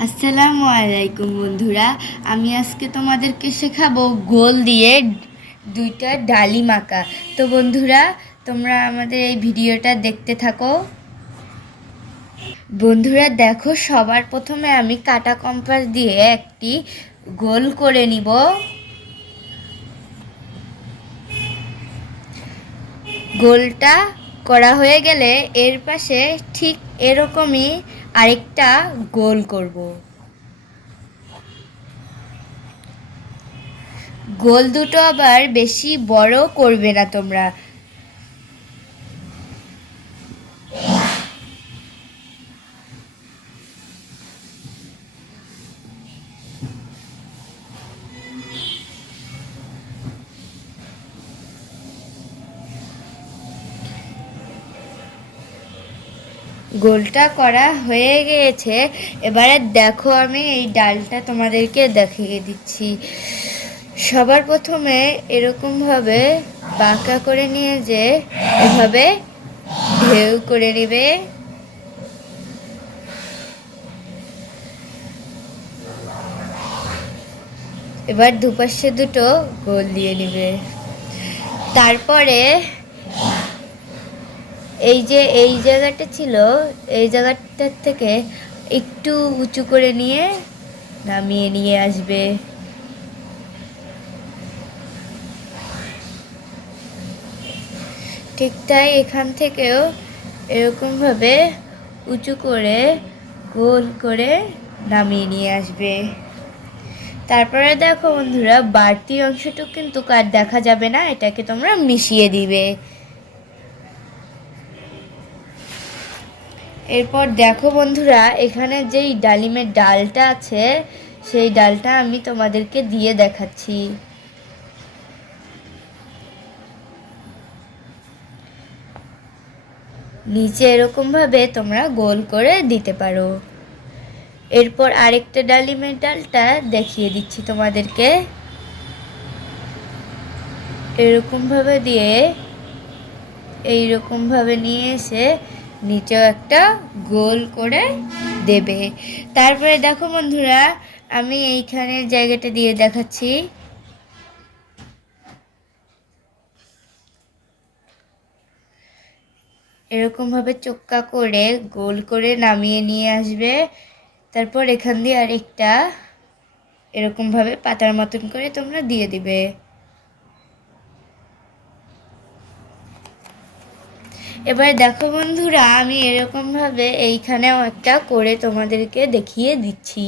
আসসালামু আলাইকুম বন্ধুরা। আমি আজকে তোমাদেরকে শেখাবো গোল দিয়ে দুইটা ডালি মাখা। তো বন্ধুরা, তোমরা আমাদের এই ভিডিওটা দেখতে থাকো। বন্ধুরা দেখো, সবার প্রথমে আমি কাঁটা কম্পাস দিয়ে একটি গোল করে নিব। গোলটা করা হয়ে গেলে এর পাশে ঠিক এরকমই আরেকটা গোল করব। গোল দুটো আবার বেশি বড় করবে না তোমরা। গোলটা করা হয়ে গিয়েছে। এবারে দেখো, আমি এই ডালটা তোমাদেরকে দেখিয়ে দিচ্ছি। সবার প্রথমে এরকমভাবে বাঁকা করে নিয়ে যে এভাবে ঢেউ করে নেবে। এবার দুপাশে দুটো গোল দিয়ে নেবে। তারপরে এই যে এই জায়গাটা ছিল, এই জায়গাটার থেকে একটু উঁচু করে নিয়ে নামিয়ে নিয়ে আসবে। ঠিক তাই এখান থেকেও এরকমভাবে উঁচু করে গোল করে নামিয়ে নিয়ে আসবে। তারপরে দেখো বন্ধুরা, বাড়তি অংশটুকু কিন্তু আর দেখা যাবে না, এটাকে তোমরা মিশিয়ে দিবে। এরপর দেখো বন্ধুরা, এখানে যেই ডালিমের ডালটা আছে সেই ডালটা আমি তোমাদেরকে দিয়ে দেখাচ্ছি। নিচে এরকমভাবে তোমরা গোল করে দিতে পারো। এরপর আরেকটা ডালিমের ডালটা দেখিয়ে দিচ্ছি তোমাদেরকে। এরকমভাবে দিয়ে এইরকমভাবে নিয়ে এসে নিচেও একটা গোল করে দেবে। তারপরে দেখো বন্ধুরা, আমি এইখানে জায়গাটা দিয়ে দেখাচ্ছি। এরকমভাবে চোক্কা করে গোল করে নামিয়ে নিয়ে আসবে। তারপর এখান দিয়ে আরেকটা এরকমভাবে পাতার মতন করে তোমরা দিয়ে দিবে। এবার দেখো বন্ধুরা, আমি এরকমভাবে এইখানেও একটা করে তোমাদেরকে দেখিয়ে দিচ্ছি।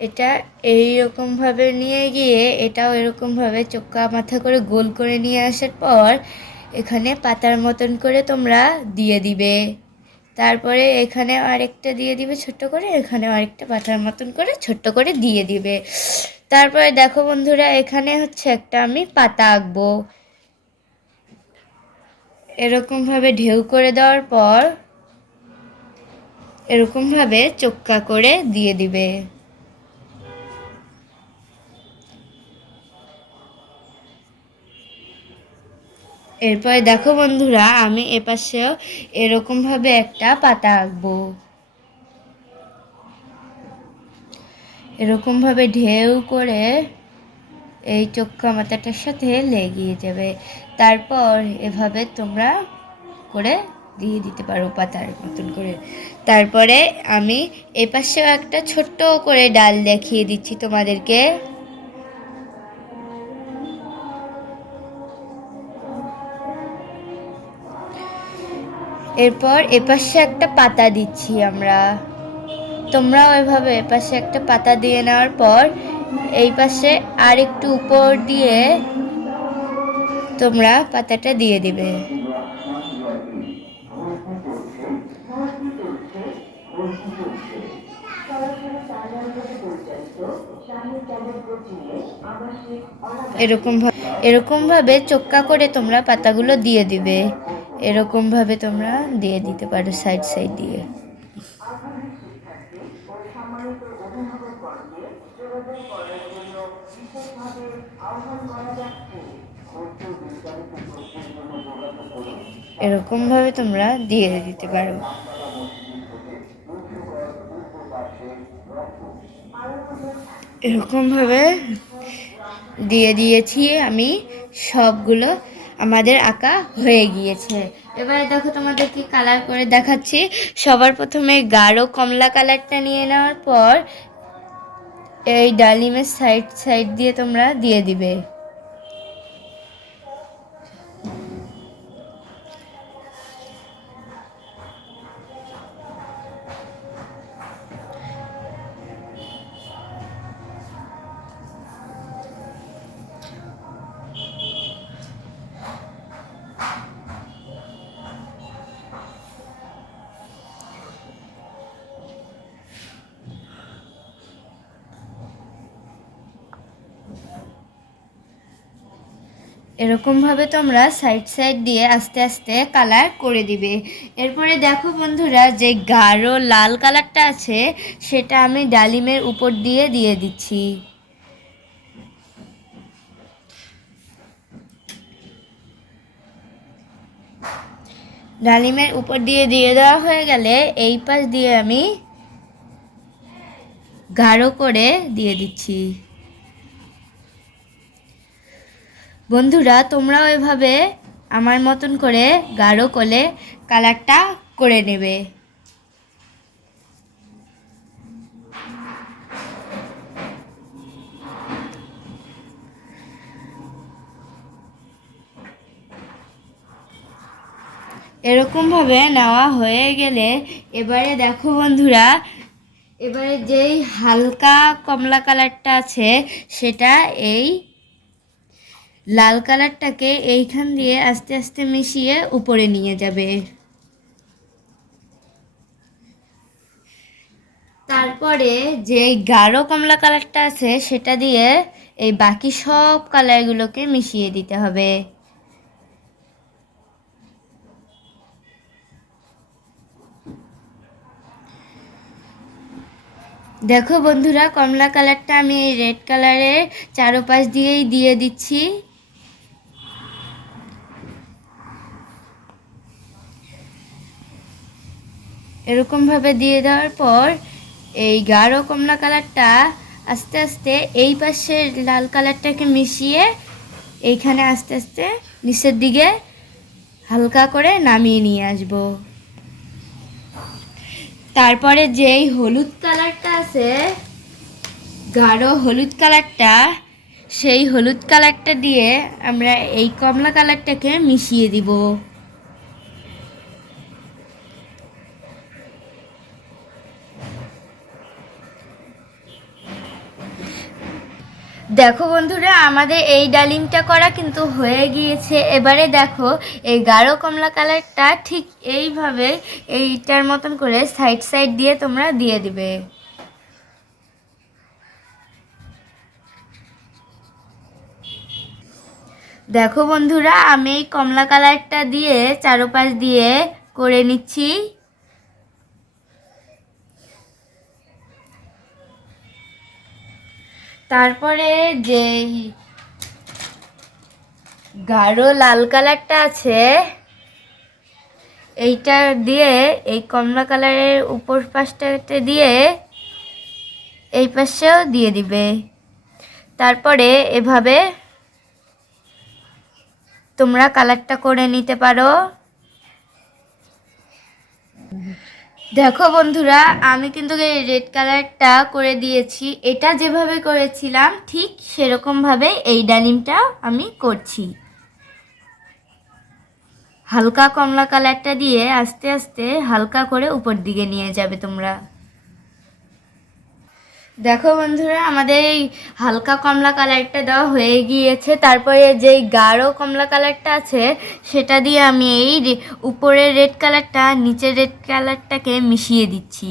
এটা এইরকমভাবে নিয়ে গিয়ে এটাও এরকমভাবে চোক্কা মাথা করে গোল করে নিয়ে আসার পর এখানে পাতার মতন করে তোমরা দিয়ে দিবে। তারপরে এখানে আরেকটা দিয়ে দিবে ছোট্ট করে, এখানেও আরেকটা পাতার মতন করে ছোট্ট করে দিয়ে দিবে। তারপরে দেখো বন্ধুরা, এখানে হচ্ছে একটা আমি পাতা আঁকবো। এরকমভাবে ঢেউ করে দেওয়ার পর এরকমভাবে চোক্কা করে দিয়ে দিবে। এরপরে দেখো বন্ধুরা, আমি এপাশেও এরকমভাবে একটা পাতা আঁকবো। এরকমভাবে ঢেউ করে এই চোক্কা মাথাটার সাথে লেগে যাবে। তারপর এভাবে তোমরা করে দিয়ে দিতে পারো পাতার মতন করে। তারপরে আমি এপাশেও একটা ছোট্ট করে ডাল দেখিয়ে দিচ্ছি তোমাদেরকে। এরপর এপাশে একটা পাতা দিচ্ছি আমরা। তোমরাও এভাবে এপাশে একটা পাতা দিয়ে নেওয়ার পর এই পাশে আর একটু উপর দিয়ে তোমরা পাতাটা দিয়ে দিবে। এরকমভাবে চোক্কা করে তোমরা পাতাগুলো দিয়ে দিবে। এরকমভাবে তোমরা দিয়ে দিতে পারো সাইড সাইড দিয়ে। এরকমভাবে তোমরা দিয়ে দিতে পারো। এরকমভাবে দিয়ে দিয়েছি আমি, সবগুলো আমাদের আঁকা হয়ে গিয়েছে। এবারে দেখো তোমাদেরকে কালার করে দেখাচ্ছি। সবার প্রথমে গাঢ় কমলা কালারটা নিয়ে নেওয়ার পর এই ডালিমের সাইড সাইড দিয়ে তোমরা দিয়ে দিবে। এরকমভাবে তোমরা সাইড সাইড দিয়ে আস্তে আস্তে কালার করে দিবে। এরপরে দেখো বন্ধুরা, যে গাঢ় লাল কালারটা আছে সেটা আমি ডালিমের উপর দিয়ে দিয়ে দিচ্ছি। ডালিমের উপর দিয়ে দিয়ে দেওয়া হয়ে গেলে এই পাশ দিয়ে আমি গাঢ় করে দিয়ে দিচ্ছি। বন্ধুরা, তোমরাও এভাবে আমার মতন করে গাঢ় করে কালারটা করে নেবে। এরকমভাবে নেওয়া হয়ে গেলে এবারে দেখো বন্ধুরা, এবারে যেই হালকা কমলা কালারটা আছে সেটা এই লাল কালারটাকে এইখান দিয়ে আস্তে আস্তে মিশিয়ে উপরে নিয়ে যাবে। তারপরে যে গাঢ় কমলা কালারটা আছে সেটা দিয়ে এই বাকি সব কালারগুলোকে মিশিয়ে দিতে হবে। দেখো বন্ধুরা, কমলা কালারটা আমি এই রেড কালারের চারপাশ দিয়েই দিয়ে দিচ্ছি। এরকমভাবে দিয়ে দেওয়ার পর এই গাঢ় কমলা কালারটা আস্তে আস্তে এই পাশের লাল কালারটাকে মিশিয়ে এইখানে আস্তে আস্তে নিচের দিকে হালকা করে নামিয়ে নিয়ে আসব। তারপরে যেই হলুদ কালারটা আছে, গাঢ় হলুদ কালারটা, সেই হলুদ কালারটা দিয়ে আমরা এই কমলা কালারটাকে মিশিয়ে দিব। দেখো বন্ধুরা, আমাদের এই ডালিমটা করা কিন্তু হয়ে গিয়েছে। এবারে দেখো এই গাঢ় কমলা কালারটা ঠিক এইভাবে এইটার মতন করে সাইড সাইড দিয়ে তোমরা দিয়ে দিবে। দেখো বন্ধুরা, আমি এই কমলা কালারটা দিয়ে চারপাশ দিয়ে করে নিচ্ছি। তারপরে যে গাঢ় লাল কালারটা আছে এইটা দিয়ে এই কমলা কালারের উপর পাশটাতে দিয়ে এই পাশেও দিয়ে দিবে। তারপরে এভাবে তোমরা কালারটা করে নিতে পারো। দেখো বন্ধুরা, আমি কিন্তু এই রেড কালারটা করে দিয়েছি। এটা যেভাবে করেছিলাম ঠিক সেরকমভাবে এই ডালিমটা আমি করছি। হালকা কমলা কালারটা দিয়ে আস্তে আস্তে হালকা করে উপর দিকে নিয়ে যাবে তোমরা। দেখো বন্ধুরা, আমাদের এই হালকা কমলা কালারটা দেওয়া হয়ে গিয়েছে। তারপরে যেই গাঢ় কমলা কালারটা আছে সেটা দিয়ে আমি এই উপরের রেড কালারটা নিচের রেড কালারটাকে মিশিয়ে দিচ্ছি।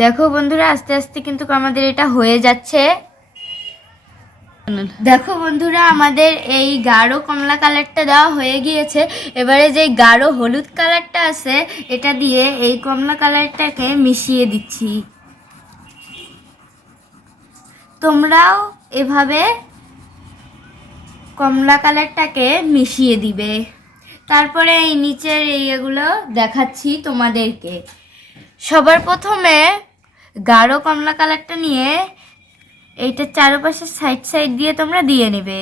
দেখো বন্ধুরা, আস্তে আস্তে কিন্তু আমাদের এটা হয়ে যাচ্ছে। দেখো বন্ধুরা, আমাদের এই গাঢ় কমলা কালারটা দেওয়া হয়ে গিয়েছে। এবারে যে গাঢ় হলুদ কালারটা আছে এটা দিয়ে এই কমলা কালারটাকে মিশিয়ে দিচ্ছি। তোমরাও এভাবে কমলা কালারটাকে মিশিয়ে দিবে। তারপরে এই নিচের এগুলো দেখাচ্ছি তোমাদেরকে। সবার প্রথমে গাঢ় কমলা কালারটা নিয়ে এইটার চারপাশে সাইড সাইড দিয়ে তোমরা দিয়ে নেবে।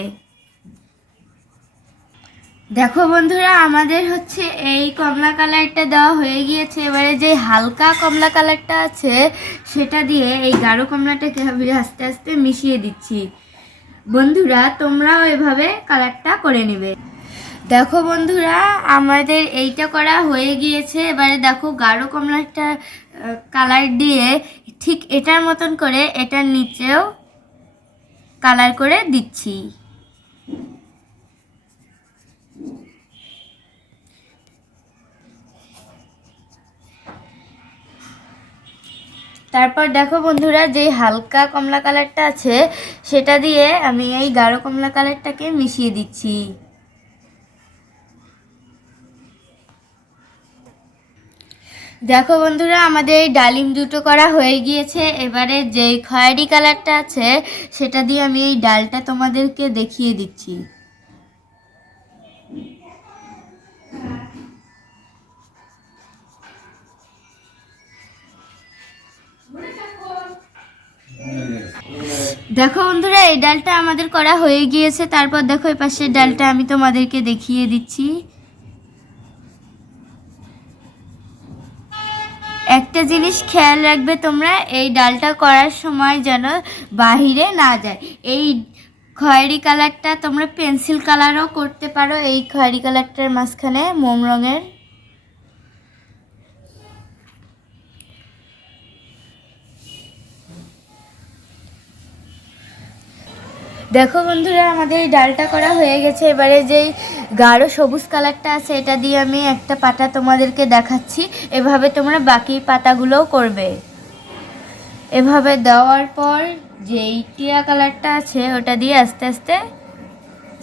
দেখো বন্ধুরা, আমাদের হচ্ছে এই কমলা কালারটা দেওয়া হয়ে গিয়েছে। এবারে যে হালকা কমলা কালারটা আছে সেটা দিয়ে এই গাঢ় কমলাটাকে আমি আস্তে আস্তে মিশিয়ে দিচ্ছি। বন্ধুরা, তোমরাও এভাবে কালারটা করে নেবে। দেখো বন্ধুরা, আমাদের এইটা করা হয়ে গিয়েছে। এবারে দেখো গাঢ় কমলাটা কালার দিয়ে ঠিক এটার মতন করে এটার নিচেও কালার করে দিচ্ছি। তারপর দেখো বন্ধুরা, যে হালকা কমলা কালারটা আছে সেটা দিয়ে আমি এই গাঢ় কমলা কালারটাকে মিশিয়ে দিচ্ছি। দেখো বন্ধুরা, আমাদের এই ডালিম দুটো করা হয়ে গিয়েছে। এবারে যে খয়েরি কালারটা আছে সেটা দিয়ে আমি এই ডালটা তোমাদেরকে দেখিয়ে দিচ্ছি। দেখো বন্ধুরা, এই ডালটা আমাদের করা হয়ে গিয়েছে। তারপর দেখো এই পাশের ডালটা আমি তোমাদেরকে দেখিয়ে দিচ্ছি। একটা জিনিস খেয়াল রাখবে তোমরা, এই ডালটা করার সময় যেন বাহিরে না যায়। এই খয়েরি কালারটা তোমরা পেন্সিল কালারও করতে পারো, এই খয়েরি কালারটার মাঝখানে মোম রঙের। দেখো বন্ধুরা, আমাদের এই ডালটা করা হয়ে গেছে। এবারে যেই গাঢ় সবুজ কালারটা আছে এটা দিয়ে আমি একটা পাতা তোমাদেরকে দেখাচ্ছি। এভাবে তোমরা বাকি পাতাগুলোও করবে। এভাবে দেওয়ার পর যেই টিয়া কালারটা আছে ওটা দিয়ে আস্তে আস্তে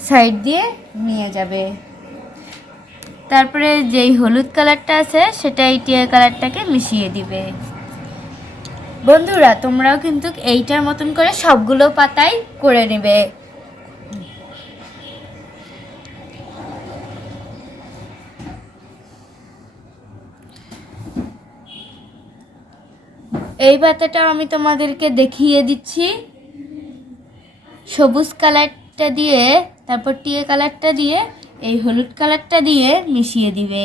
সাইড দিয়ে নিয়ে যাবে। তারপরে যেই হলুদ কালারটা আছে সেটা এই টিয়া কালারটাকে মিশিয়ে দিবে। বন্ধুরা, তোমরাও কিন্তু এইটার মতন করে সবগুলো পাতাই করে নেবে। এই পাতাটা আমি তোমাদেরকে দেখিয়ে দিচ্ছি। সবুজ কালারটা দিয়ে, তারপর টিয়া কালারটা দিয়ে, এই হলুদ কালারটা দিয়ে মিশিয়ে দিবে।